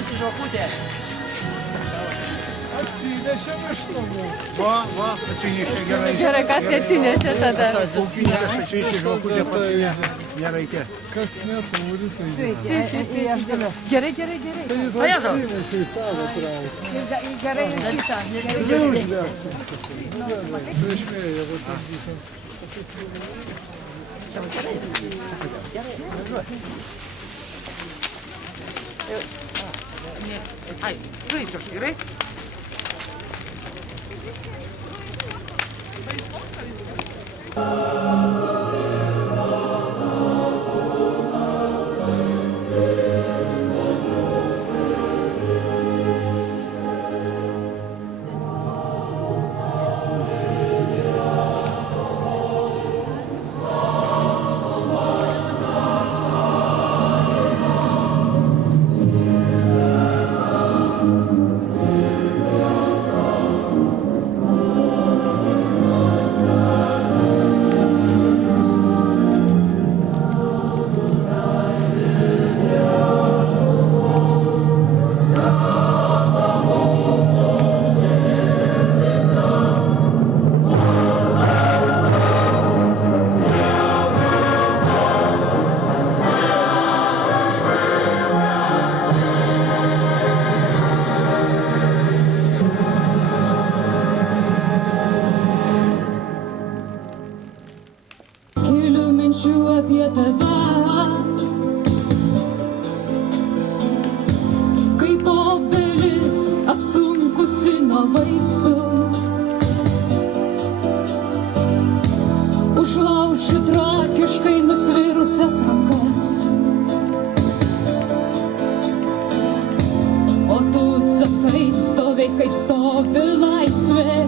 geriausia žvakutė. Atsinešėm iš namų. Va, atsinešė gerai. Gerai, kas atsinešė tada? Ūkininkas atsinešė žvakutę, pats nereikia. Kas neturi, tai... Sveiki. Gerai. Tai jis atsinešė į savo trauką. Gerai šitą. Prieš vėją, va ten būtent. Ai, gerai. Apie tave, kaip obelis apsunkusi nuo vaisių, užlaušiu tragiškai nusvirusias rankas, o tu sakai stovi kaip stovi laisvė.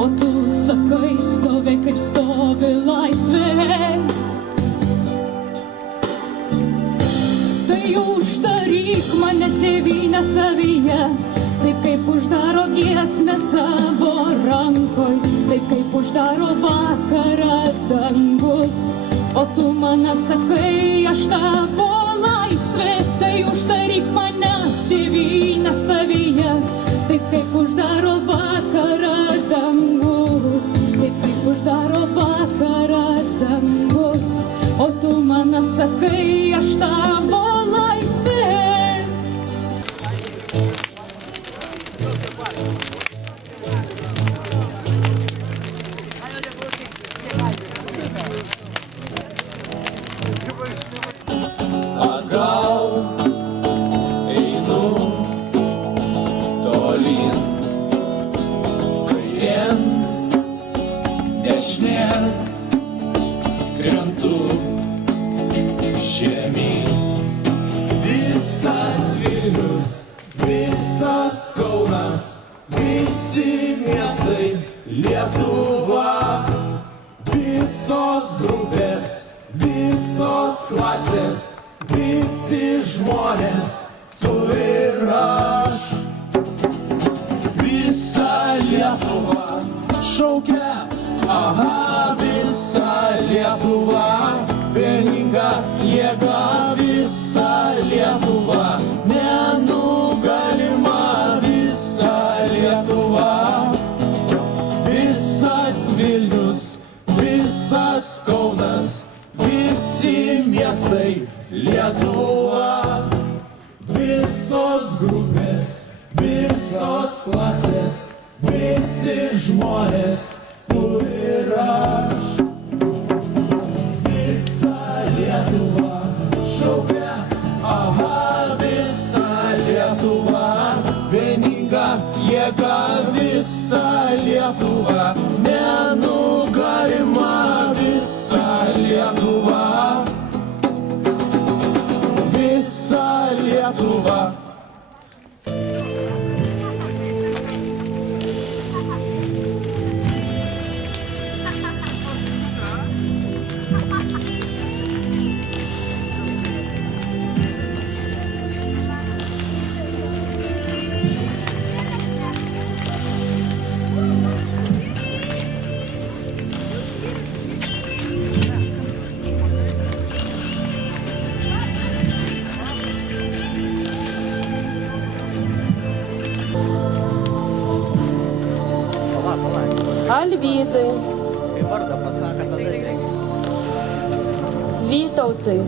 O tu sakai, stovi kaip stovi laisvė. Tai uždaryk mane tėvynę savyje, taip kaip uždaro giesmę savo rankoj, taip kaip uždaro vakarą dangus. O tu man atsakai, aš tavo laisvė, tai uždaryk mane tėvynę savyje, taip kaip uždaro vakarą dangus, taip kaip uždaro vakarą dangus. O tu man atsakai, aš tavo laisvė. Krentu žemyn, visas Vilnius, visas Kaunas, visi miestai, Lietuva, visos grupės, visos klasės, visi žmonės, tu ir aš. Visa Lietuva šaukia, aha, visa Lietuva, vieninga jėga, visa Lietuva, nenugalima visa Lietuva. Visas Vilnius, visas Kaunas, visi miestai, Lietuva, visos grupės, visos klasės, visi žmonės, tu ir aš. Visa Lietuva šaukia, aha, visa Lietuva, vieninga jėga, visa Lietuva, nenugalima visa Lietuva. Visa Lietuva. Arvydai, Vytautai,